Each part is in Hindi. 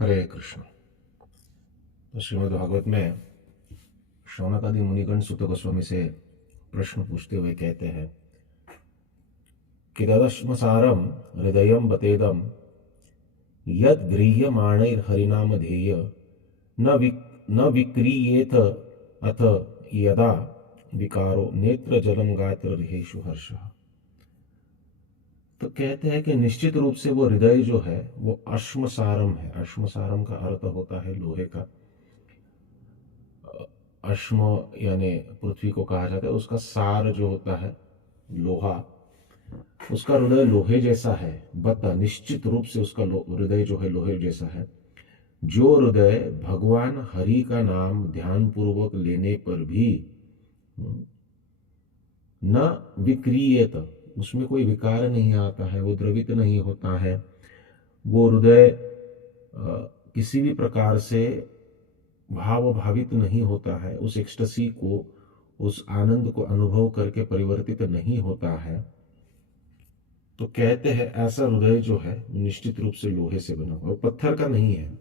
हरे कृष्ण। तो श्रीमद् भागवत में शौनक आदि मुनिगण सुत गोस्वामी से प्रश्न पूछते हुए कहते हैं कि तदश्मसारम हृदयम बतेदम यद गृह्यमाणैर्हरिनामधेय न विक्रियेत अथ यदा विकारो नेत्र जलम गात्र रिहेषु हर्षः। तो कहते हैं कि निश्चित रूप से वो हृदय जो है वो अश्मसारम है। अश्मसारम का अर्थ होता है लोहे का। अश्म यानी पृथ्वी को कहा जाता है, उसका सार जो होता है लोहा, उसका हृदय लोहे जैसा है। बता निश्चित रूप से उसका हृदय जो है लोहे जैसा है। जो हृदय भगवान हरि का नाम ध्यान पूर्वक लेने पर भी न विक्रियत, उसमें कोई विकार नहीं आता है, वो द्रवित नहीं होता है, वो हृदय किसी भी प्रकार से भाव भावित नहीं होता है, उस एक्सटसी को, उस आनंद को अनुभव करके परिवर्तित नहीं होता है, तो कहते हैं ऐसा हृदय जो है निश्चित रूप से लोहे से बना हुआ, पत्थर का नहीं है,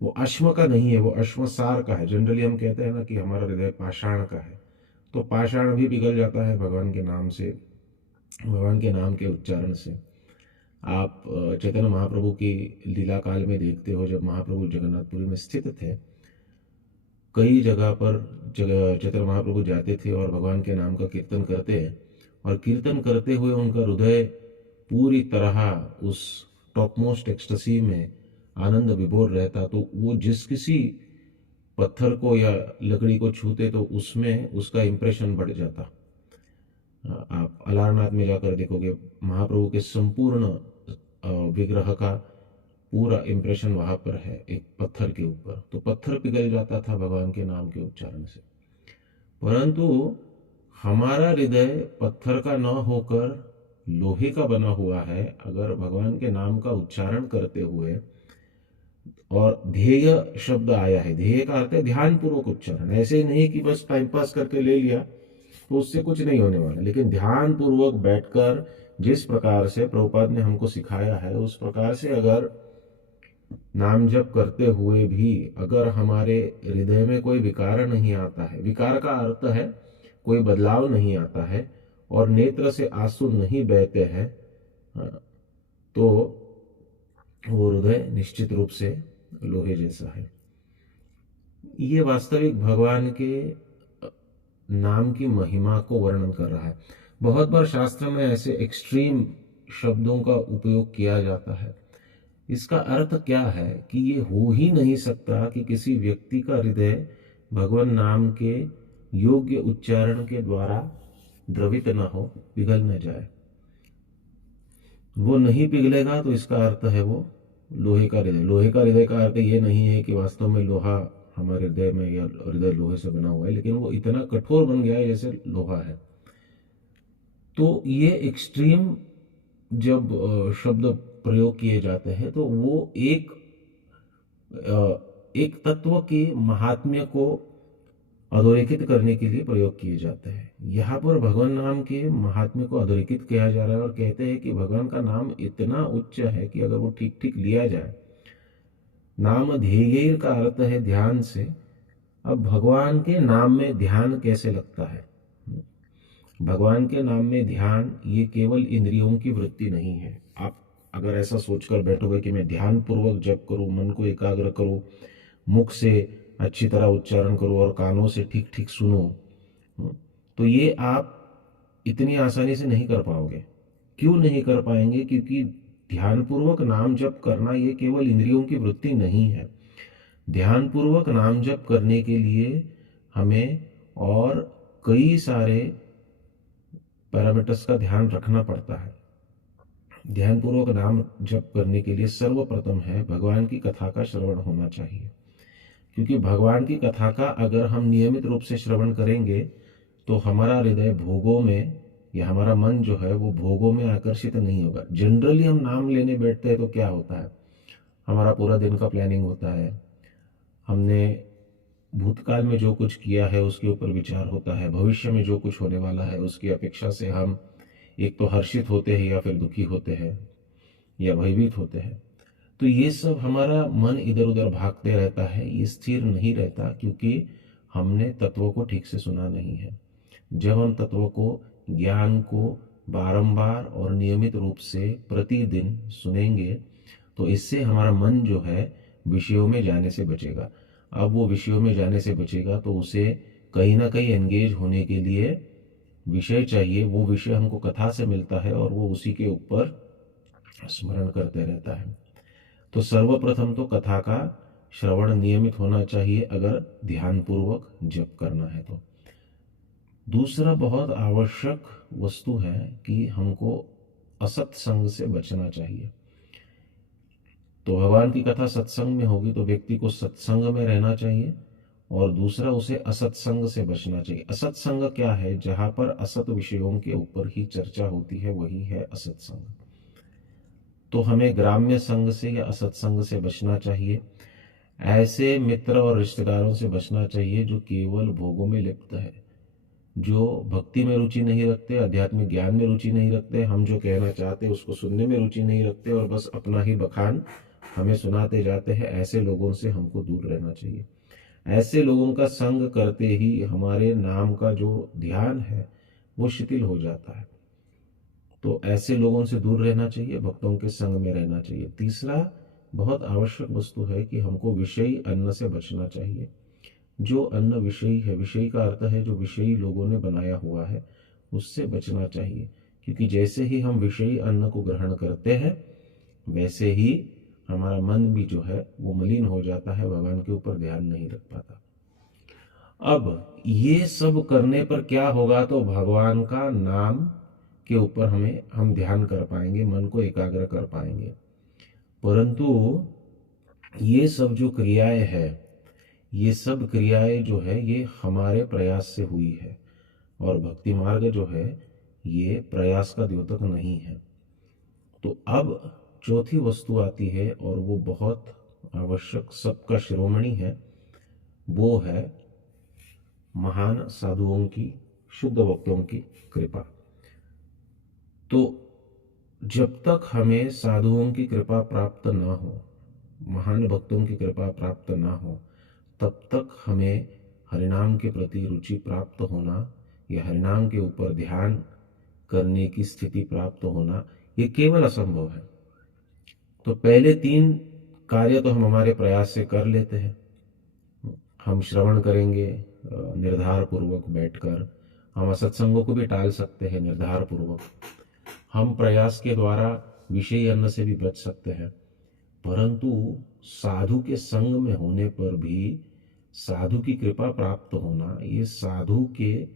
वो अश्म का नहीं है, वो अश्मसार का है। जनरली हम कहते हैं ना कि हमारा हृदय पाषाण का है, तो पाषाण भी पिघल जाता है भगवान के नाम से, भगवान के नाम के उच्चारण से। आप चैतन्य महाप्रभु की लीला काल में देखते हो, जब महाप्रभु जगन्नाथपुरी में स्थित थे, कई जगह पर चैतन्य महाप्रभु जाते थे और भगवान के नाम का कीर्तन करते हैं, और कीर्तन करते हुए उनका हृदय पूरी तरह उस टॉप मोस्ट एक्सटसी में आनंद विभोर रहता। तो वो जिस किसी पत्थर को या लकड़ी को छूते तो उसमें उसका इंप्रेशन बढ़ जाता। आप अलारनाथ में जाकर देखोगे, महाप्रभु के संपूर्ण विग्रह का पूरा इंप्रेशन वहां पर है एक पत्थर के ऊपर। तो पत्थर पिघल जाता था भगवान के नाम के उच्चारण से। परंतु हमारा हृदय पत्थर का न होकर लोहे का बना हुआ है। अगर भगवान के नाम का उच्चारण करते हुए, और ध्येय शब्द आया है, ध्येय का अर्थ है ध्यान पूर्वक उच्चारण, ऐसे नहीं कि बस टाइम पास करके ले लिया तो उससे कुछ नहीं होने वाला, लेकिन ध्यान पूर्वक बैठकर जिस प्रकार से प्रभुपाद ने हमको सिखाया है उस प्रकार से अगर नाम जप करते हुए भी अगर हमारे हृदय में कोई विकार नहीं आता है, विकार का अर्थ है कोई बदलाव नहीं आता है, और नेत्र से आंसू नहीं बहते हैं, तो वो हृदय निश्चित रूप से लोहे जैसा है। ये वास्तविक भगवान के नाम की महिमा को वर्णन कर रहा है। बहुत बार शास्त्र में ऐसे एक्सट्रीम शब्दों का उपयोग किया जाता है। इसका अर्थ क्या है कि ये हो ही नहीं सकता कि किसी व्यक्ति का हृदय भगवान नाम के योग्य उच्चारण के द्वारा द्रवित न हो, पिघल न जाए। वो नहीं पिघलेगा तो इसका अर्थ है वो लोहे का हृदय। लोहे का हृदय का अर्थ ये नहीं है कि वास्तव में लोहा हमारे हृदय में या हृदय लोहे से बना हुआ है, लेकिन वो इतना कठोर बन गया है जैसे लोहा है। तो ये एक्सट्रीम जब शब्द प्रयोग किए जाते हैं तो वो एक तत्व के महात्म्य को अधोरेखित करने के लिए प्रयोग किए जाते हैं। यहाँ पर भगवान नाम के महात्म्य को अधोरेखित किया जा रहा है और कहते हैं कि भगवान का नाम इतना उच्च है कि अगर वो ठीक ठीक लिया जाए, नाम ध्येय का अर्थ है ध्यान से। अब भगवान के नाम में ध्यान कैसे लगता है? भगवान के नाम में ध्यान ये केवल इंद्रियों की वृत्ति नहीं है। आप अगर ऐसा सोचकर बैठोगे कि मैं ध्यान पूर्वक जप करूं, मन को एकाग्र करूं, मुख से अच्छी तरह उच्चारण करूं और कानों से ठीक ठीक सुनूं, तो ये आप इतनी आसानी से नहीं कर पाओगे। क्यों नहीं कर पाएंगे? क्योंकि ध्यानपूर्वक नाम जप करना ये केवल इंद्रियों की वृत्ति नहीं है। ध्यानपूर्वक नाम जप करने के लिए हमें और कई सारे पैरामीटर्स का ध्यान रखना पड़ता है। ध्यानपूर्वक नाम जप करने के लिए सर्वप्रथम है भगवान की कथा का श्रवण होना चाहिए, क्योंकि भगवान की कथा का अगर हम नियमित रूप से श्रवण करेंगे तो हमारा हृदय भोगों में, या हमारा मन जो है वो भोगों में आकर्षित नहीं होगा। जनरली हम नाम लेने बैठते हैं तो क्या होता है, हमारा पूरा दिन का प्लानिंग होता है, हमने भूतकाल में जो कुछ किया है उसके ऊपर विचार होता है, भविष्य में जो कुछ होने वाला है उसकी अपेक्षा से हम एक तो हर्षित होते हैं या फिर दुखी होते हैं या भयभीत होते हैं। तो ये सब हमारा मन इधर उधर भागते रहता है, ये स्थिर नहीं रहता, क्योंकि हमने तत्वों को ठीक से सुना नहीं है। जब हम तत्वों को, ज्ञान को बारंबार और नियमित रूप से प्रतिदिन सुनेंगे, तो इससे हमारा मन जो है विषयों में जाने से बचेगा। अब वो विषयों में जाने से बचेगा तो उसे कहीं ना कहीं एंगेज होने के लिए विषय चाहिए। वो विषय हमको कथा से मिलता है और वो उसी के ऊपर स्मरण करते रहता है। तो सर्वप्रथम तो कथा का श्रवण नियमित होना चाहिए, अगर ध्यानपूर्वक जप करना है तो। दूसरा बहुत आवश्यक वस्तु है कि हमको असत्संग से बचना चाहिए। तो भगवान की कथा सत्संग में होगी तो व्यक्ति को सत्संग में रहना चाहिए, और दूसरा उसे असत्संग से बचना चाहिए। असत्संग क्या है? जहां पर असत विषयों के ऊपर ही चर्चा होती है, वही है असत्संग। तो हमें ग्राम्य संग से या असत्संग से बचना चाहिए। ऐसे मित्र और रिश्तेदारों से बचना चाहिए जो केवल भोगों में लिप्त है, जो भक्ति में रुचि नहीं रखते, आध्यात्मिक ज्ञान में रुचि नहीं रखते, हम जो कहना चाहते उसको सुनने में रुचि नहीं रखते, और बस अपना ही बखान हमें सुनाते जाते हैं। ऐसे लोगों से हमको दूर रहना चाहिए। ऐसे लोगों का संग करते ही हमारे नाम का जो ध्यान है वो शिथिल हो जाता है। तो ऐसे लोगों से दूर रहना चाहिए, भक्तों के संग में रहना चाहिए। तीसरा बहुत आवश्यक वस्तु है कि हमको विषयी अन्न से बचना चाहिए। जो अन्न विषयी है, विषयी का अर्थ है जो विषयी लोगों ने बनाया हुआ है, उससे बचना चाहिए। क्योंकि जैसे ही हम विषयी अन्न को ग्रहण करते हैं, वैसे ही हमारा मन भी जो है वो मलिन हो जाता है, भगवान के ऊपर ध्यान नहीं रख पाता। अब ये सब करने पर क्या होगा? तो भगवान का नाम के ऊपर हम ध्यान कर पाएंगे, मन को एकाग्र कर पाएंगे। परंतु ये सब जो क्रियाएं है, ये सब क्रियाएं जो है ये हमारे प्रयास से हुई है, और भक्ति मार्ग जो है ये प्रयास का द्योतक नहीं है। तो अब चौथी वस्तु आती है, और वो बहुत आवश्यक, सबका शिरोमणि है, वो है महान साधुओं की, शुद्ध भक्तों की कृपा। तो जब तक हमें साधुओं की कृपा प्राप्त ना हो, महान भक्तों की कृपा प्राप्त ना हो, तब तक हमें हरिनाम के प्रति रुचि प्राप्त होना या हरिनाम के ऊपर ध्यान करने की स्थिति प्राप्त होना, ये केवल असंभव है। तो पहले 3 कार्य तो हम हमारे प्रयास से कर लेते हैं। हम श्रवण करेंगे निर्धार पूर्वक बैठकर, हम असत्संगों को भी टाल सकते हैं निर्धार पूर्वक, हम प्रयास के द्वारा विषयी अन्न से भी बच सकते हैं। परंतु साधु के संग में होने पर भी साधु की कृपा प्राप्त होना, ये साधु के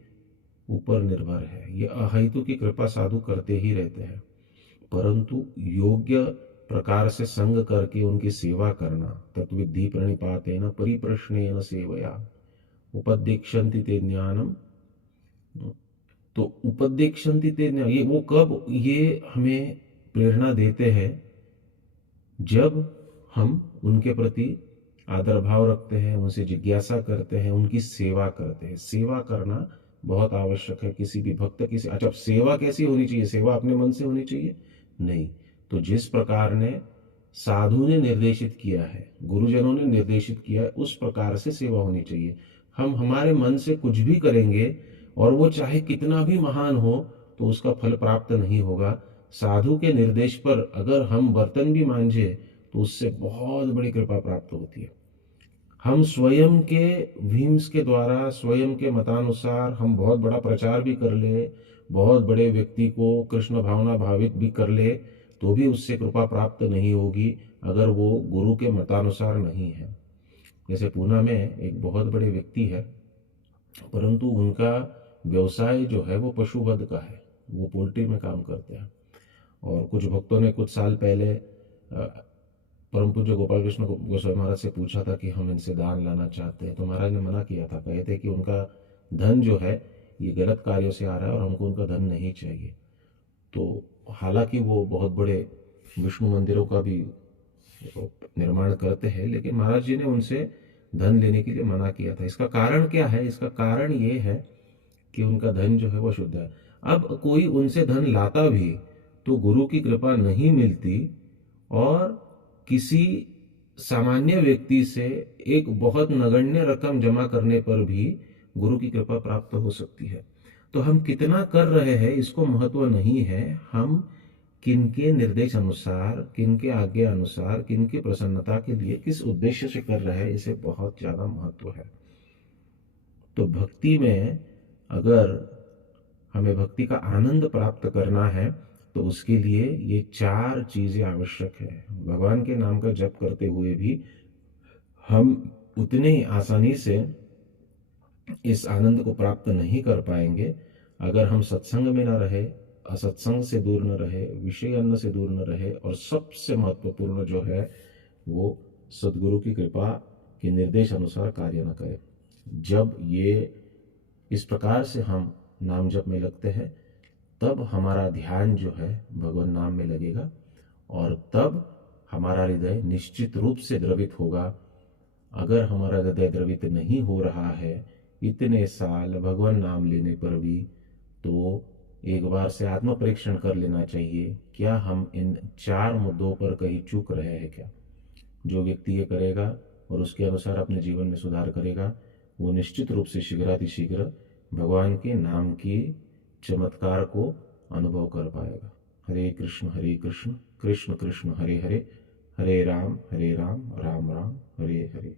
ऊपर निर्भर है। ये अहेतु की कृपा साधु करते ही रहते हैं, परंतु योग्य प्रकार से संग करके उनकी सेवा करना, तत्विद्धि प्रणिपातेन परिप्रश्नेन सेवया उपदेक्षन्ति ते ज्ञानम। तो उपदेक्षन्ति ते ज्ञानम, ये वो कब ये हमें प्रेरणा देते हैं? जब हम उनके प्रति आदर भाव रखते हैं, उनसे जिज्ञासा करते हैं, उनकी सेवा करते हैं। सेवा करना बहुत आवश्यक है किसी भी भक्त की। अच्छा, सेवा कैसी होनी चाहिए? सेवा अपने मन से होनी चाहिए? नहीं। तो जिस प्रकार ने साधु ने निर्देशित किया है, गुरुजनों ने निर्देशित किया है, उस प्रकार से सेवा होनी चाहिए। हम हमारे मन से कुछ भी करेंगे और वो चाहे कितना भी महान हो, तो उसका फल प्राप्त नहीं होगा। साधु के निर्देश पर अगर हम बर्तन भी मांझे तो उससे बहुत बड़ी कृपा प्राप्त होती है। हम स्वयं के व्हीम्स के द्वारा, स्वयं के मतानुसार हम बहुत बड़ा प्रचार भी कर ले, बहुत बड़े व्यक्ति को कृष्ण भावना भावित भी कर ले, तो भी उससे कृपा प्राप्त नहीं होगी अगर वो गुरु के मतानुसार नहीं है। जैसे पूना में एक बहुत बड़े व्यक्ति है, परंतु उनका व्यवसाय जो है वो पशुवध का है, वो पोल्ट्री में काम करते हैं। और कुछ भक्तों ने कुछ साल पहले परम पूज्य गोपाल कृष्ण गोस्वामी महाराज से पूछा था कि हम इनसे दान लाना चाहते हैं, तो महाराज ने मना किया था। कहे थे कि उनका धन जो है ये गलत कार्यों से आ रहा है और हमको उनका धन नहीं चाहिए। तो हालांकि वो बहुत बड़े विष्णु मंदिरों का भी निर्माण करते हैं, लेकिन महाराज जी ने उनसे धन लेने के लिए मना किया था। इसका कारण क्या है? इसका कारण ये है कि उनका धन जो है वो शुद्ध है। अब कोई उनसे धन लाता भी तो गुरु की कृपा नहीं मिलती, और किसी सामान्य व्यक्ति से एक बहुत नगण्य रकम जमा करने पर भी गुरु की कृपा प्राप्त हो सकती है। तो हम कितना कर रहे हैं इसको महत्व नहीं है, हम किनके निर्देश अनुसार, किनके आज्ञा अनुसार, किनकी प्रसन्नता के लिए, किस उद्देश्य से कर रहे हैं, इसे बहुत ज्यादा महत्व है। तो भक्ति में अगर हमें भक्ति का आनंद प्राप्त करना है तो उसके लिए ये 4 चीजें आवश्यक है। भगवान के नाम का जप करते हुए भी हम उतने ही आसानी से इस आनंद को प्राप्त नहीं कर पाएंगे अगर हम सत्संग में न रहे, असत्संग से दूर न रहे, विषय अन्न से दूर न रहे, और सबसे महत्वपूर्ण जो है वो सदगुरु की कृपा के निर्देश अनुसार कार्य न करें। जब ये इस प्रकार से हम नाम जप में लगते हैं तब हमारा ध्यान जो है भगवान नाम में लगेगा और तब हमारा हृदय निश्चित रूप से द्रवित होगा। अगर हमारा हृदय द्रवित नहीं हो रहा है इतने साल भगवान नाम लेने पर भी, तो एक बार से आत्म परीक्षण कर लेना चाहिए, क्या हम इन 4 मुद्दों पर कहीं चूक रहे हैं क्या। जो व्यक्ति ये करेगा और उसके अनुसार अपने जीवन में सुधार करेगा वो निश्चित रूप से शीघ्रातिशीघ्र भगवान के नाम की चमत्कार को अनुभव कर पाएगा। हरे कृष्ण कृष्ण कृष्ण हरे हरे, हरे राम राम राम हरे हरे।